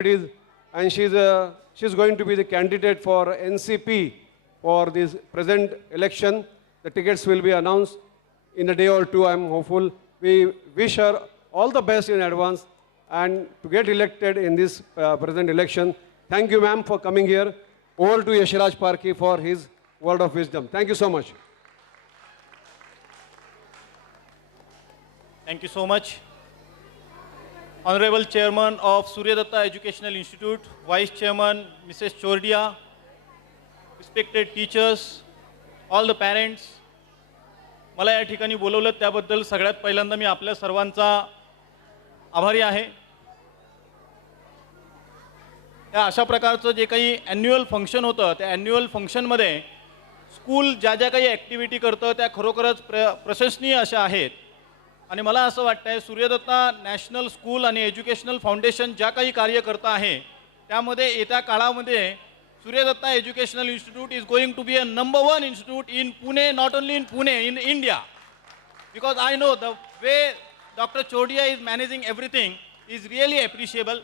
is, and she's going to be the candidate for NCP for this present election. The tickets will be announced in a day or two. I'm hopeful. We wish her all the best in advance and to get elected in this present election. Thank you, ma'am, for coming here. Over to Yashraj Parki for his word of wisdom. Thank you so much. Thank you so much. Honorable Chairman of Suryadatta Educational Institute, Vice Chairman Mrs. Chordia, respected teachers, all the parents, मला या ठिकाणी बोलवलं त्याबद्दल सगळ्यात पहिल्यांदा मी आपल्या सर्वांचा आभारी आहे. त्या अशा प्रकारचं जे काही ॲन्युअल फंक्शन होतं त्या ॲन्युअल फंक्शनमध्ये स्कूल ज्या ज्या काही ॲक्टिव्हिटी करतं त्या खरोखरच प्रशंसनीय अशा आहेत. आणि मला असं वाटतंय सूर्यदत्ता नॅशनल स्कूल आणि एज्युकेशनल फाउंडेशन ज्या काही कार्य करत आहे त्यामध्ये येत्या काळामध्ये Suryadatta educational institute is going to be a number 1 institute in Pune, not only in Pune, in India. Because I know the way doctor Chordia is managing everything is really appreciable.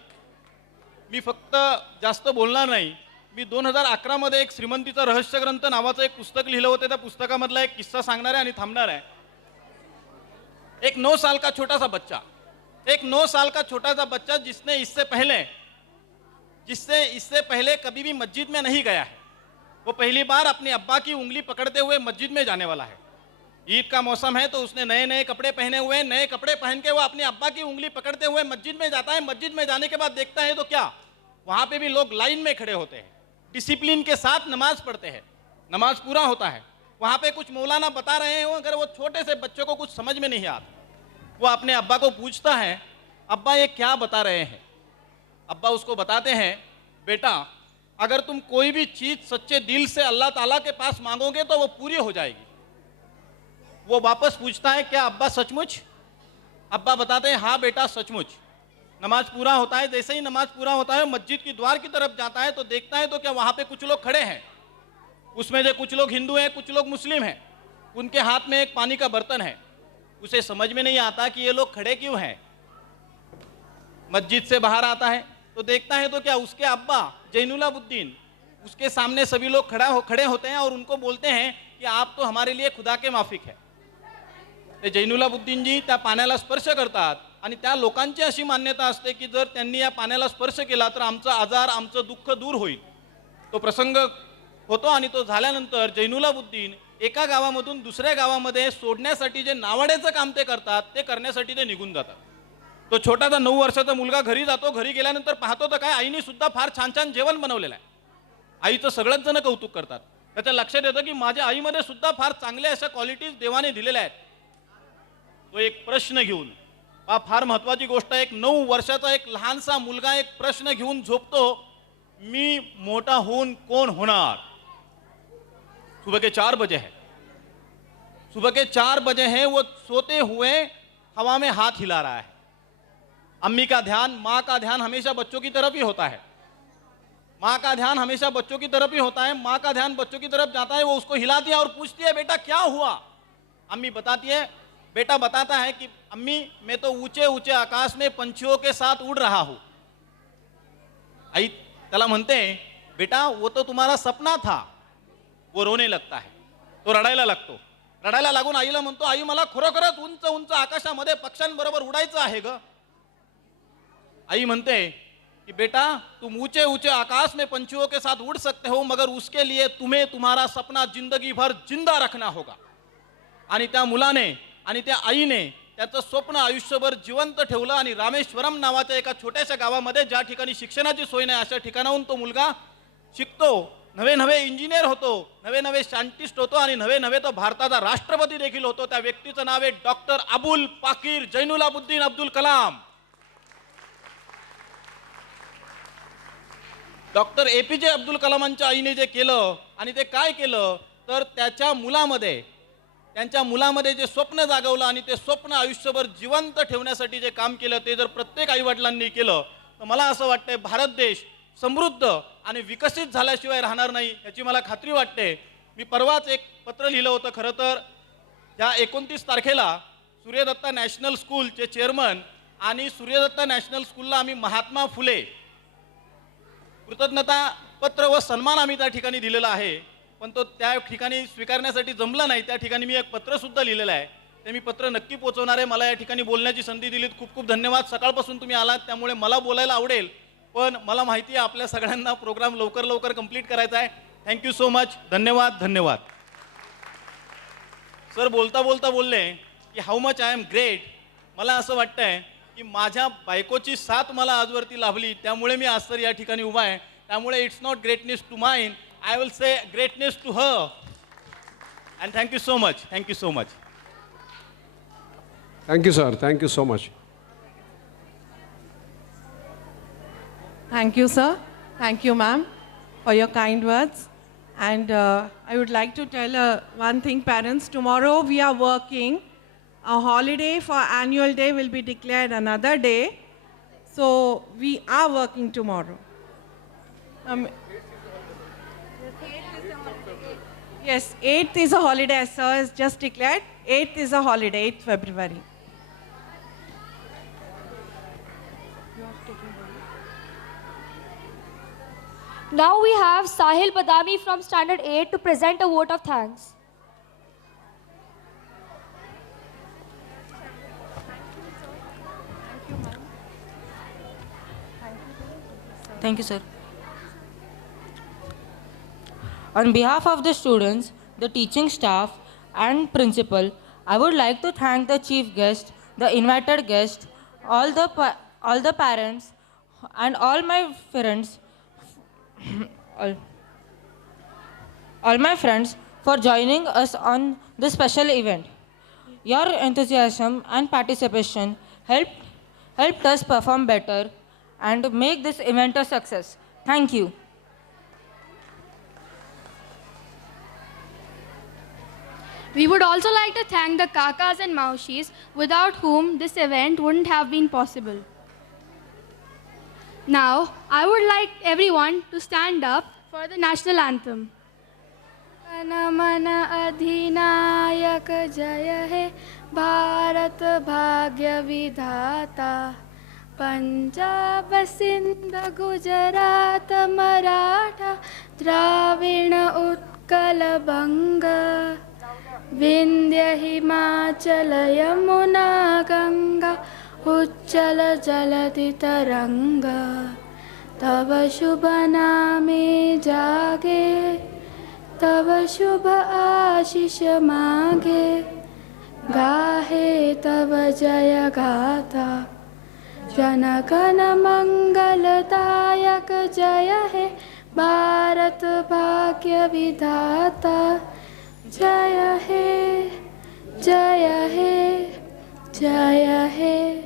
मी फक्त जास्त बोलणार नाही. मी 2011 मध्ये एक श्रीमंतीचा रहस्यग्रंथ नावाचं एक पुस्तक लिहिलं होतं. त्या पुस्तकामधला एक किस्सा सांगणार आहे आणि थांबणार आहे. एक 9 साल का छोटा सा बच्चा, एक 9 साल का छोटा सा बच्चा जिसने इससे पहले कभी भी मस्जिद में नहीं गया है, वो पहली बार अपने अब्बा की उंगली पकड़ते हुए मस्जिद में जाने वाला है. ईद का मौसम है तो उसने नए नए कपड़े पहने हुए, नए कपड़े पहन के वो अपने अब्बा की उंगली पकड़ते हुए मस्जिद में जाता है. मस्जिद में जाने के बाद देखता है तो क्या, वहाँ पे भी लोग लाइन में खड़े होते हैं, डिसिप्लिन के साथ नमाज पढ़ते हैं, नमाज पूरा होता है. वहाँ पे कुछ मौलाना बता रहे हो, अगर वो छोटे से बच्चों को कुछ समझ में नहीं आता, वो अपने अब्बा को पूछता है, अब्बा ये क्या बता रहे हैं. अब्बा उसको बताते हैं, बेटा अगर तुम कोई भी चीज़ सच्चे दिल से अल्लाह ताला के पास मांगोगे तो वो पूरी हो जाएगी. वो वापस पूछता है, क्या अब्बा सचमुच? अब्बा बताते हैं, हाँ बेटा सचमुच. नमाज पूरा होता है. जैसे ही नमाज पूरा होता है मस्जिद की द्वार की तरफ जाता है तो देखता है तो क्या वहाँ पे कुछ लोग खड़े हैं. उसमें से कुछ लोग हिंदू हैं, कुछ लोग मुस्लिम हैं. उनके हाथ में एक पानी का बर्तन है. उसे समझ में नहीं आता कि ये लोग खड़े क्यों हैं. मस्जिद से बाहर आता है तो देखता है तो क्या उसके अब्बा जैनुलाबुद्दीन, उसके सामने सभी लोग खड़े होते हैं और उनको बोलते हैं कि आप तो हमारे लिए खुदा के माफिक है. ते जैनुलाबुद्दीनजी त्या पाण्याला स्पर्श करतात आणि त्या लोकांची अशी मान्यता असते की जर त्यांनी या पाण्याला स्पर्श केला तर आमचा आजार, आमचं दुःख दूर होईल. तो प्रसंग होतो आणि तो झाल्यानंतर जैनुलाबुद्दीन एका गावामधून दुसऱ्या गावामध्ये सोडण्यासाठी जे नावाड्याचं काम ते करतात ते करण्यासाठी ते निघून जातात. तो छोटासा 9 वर्षाचा मुलगा घरी जातो. घरी गेल्यानंतर पाहतो तर काय, आईने सुद्धा फार छान छान जेवण बनवलेलं आहे. आईचं सगळेच जण कौतुक करतात. त्याच्या लक्षात येतं की माझ्या आईमध्ये सुद्धा फार चांगल्या अशा क्वालिटीज देवाने दिलेल्या आहेत. तो एक प्रश्न घेऊन, हा फार महत्त्वाची गोष्ट आहे, एक 9 वर्षाचा एक लहानसा मुलगा एक प्रश्न घेऊन झोपतो, मी मोठा होऊन कोण होणार. सुबह के 4 बजे है. सुबह के 4 बजे हैं. वो सोते हुए हवा में हाथ हिला रहा है. अम्मी का ध्यान, माँ का ध्यान हमेशा बच्चों की तरफ ही होता है. माँ का ध्यान हमेशा बच्चों की तरफ ही होता है. माँ का ध्यान बच्चों की तरफ जाता है. वो उसको हिलाती है और पूछती है, बेटा क्या हुआ. अम्मी बताती है, बेटा बताता है कि अम्मी मैं तो ऊंचे ऊंचे आकाश में पंछियों के साथ उड़ रहा हूँ. आई त्याला म्हणते, बेटा वो तो तुम्हारा सपना था. वो रोने लगता है. तो रडायला लागतो. रडायला लागून आईला म्हणतो, आई मला खरोखरच उंच उंच आकाशामध्ये पक्ष्यांबरोबर उडायचं आहे ग. आई म्हणते कि बेटा तुम ऊंचे ऊंचे आकाश में पंछियों के साथ उड़ सकते हो, मगर उसके लिए तुम्हें तुम्हारा सपना जिंदगी भर जिंदा रखना होगा. आणि त्या मुलाने आणि त्या आईने त्याचं स्वप्न आयुष्यभर जिवंत ठेवलं आणि रामेश्वरम नावाच्या एका छोट्याशा गावामध्ये ज्या ठिकाणी शिक्षणाची सोय नाही अशा ठिकाणाहून तो मुलगा शिकतो. नवे नवे इंजिनियर होतो, नवे नवे सायंटिस्ट होतो आणि नवे नवे तो भारताचा राष्ट्रपती देखील होतो. त्या व्यक्तीचं नाव आहे doctor Abul Pakir Jainulabdeen Abdul Kalam. Doctor APJ Abdul कलामांच्या आईने जे केलं आणि ते काय केलं तर त्यांच्या मुलामध्ये जे स्वप्न जागवलं आणि ते स्वप्न आयुष्यभर जिवंत ठेवण्यासाठी जे काम केलं ते जर प्रत्येक आईवडिलांनी केलं तर मला असं वाटतंय भारत देश समृद्ध आणि विकसित झाल्याशिवाय राहणार नाही याची मला खात्री वाटते. मी परवाच एक पत्र लिहिलं होतं. खरं तर या 29 तारखेला सूर्यदत्ता नॅशनल स्कूलचे चेअरमन आणि सूर्यदत्ता नॅशनल स्कूलला आम्ही महात्मा फुले कृतज्ञता पत्र व सन्मान आम्ही त्या ठिकाणी दिलेला आहे, पण तो त्या ठिकाणी स्वीकारण्यासाठी जमला नाही. त्या ठिकाणी मी एक पत्रसुद्धा लिहिलेलं आहे, ते मी पत्र नक्की पोहोचवणार आहे. मला या ठिकाणी बोलण्याची संधी दिलीत, खूप खूप धन्यवाद. सकाळपासून तुम्ही आलात, त्यामुळे मला बोलायला आवडेल, पण मला माहिती आहे आपल्या सगळ्यांना प्रोग्राम लवकर लवकर कंप्लीट करायचा आहे. Thank you so much. धन्यवाद धन्यवाद. सर बोलता बोलता बोलले की how much I am great. मला असं वाटतंय की माझ्या बायकोची साथ मला आजवरती लाभली, त्यामुळे मी आज तर या ठिकाणी उभा आहे. त्यामुळे it's not greatness to mine, I will say greatness to her. And thank you so much. Thank you so much. Thank you, sir. Thank you so much. Thank you, sir. Thank you, ma'am, for your kind words. And I would like to tell one thing, parents. Tomorrow we are working. A holiday for annual day will be declared another day. So we are working tomorrow. Yes, 8th is a holiday, as sir has just declared. 8th is a holiday, 8th February. Now we have Sahil Badami from Standard 8 to present a vote of thanks. Thank you, sir. On behalf of the students, the teaching staff, and principal, I would like to thank the chief guest, the invited guest, all the parents, and all my friends, all my friends for joining us on this special event. Your enthusiasm and participation helped us perform better and make this event a success. Thank you. We would also like to thank the Kakas and Maushis, without whom this event wouldn't have been possible. Now, I would like everyone to stand up for the national anthem. Mana Adhinayak Jaya He Bharat Bhagya Vidhata Punjab Sindh Gujarat Maratha Dravina Utkal Banga Vindhya Himachal Yamuna Ganga Uchchal Jaladi Taranga Tav Shubha Name Jage Tav Shubha Ashish Mage Gahe Tav Jaya Gatha Janagana Mangal Dayak Jaya He Bharat Bhagya Vidhata Jaya He Jaya He Jaya He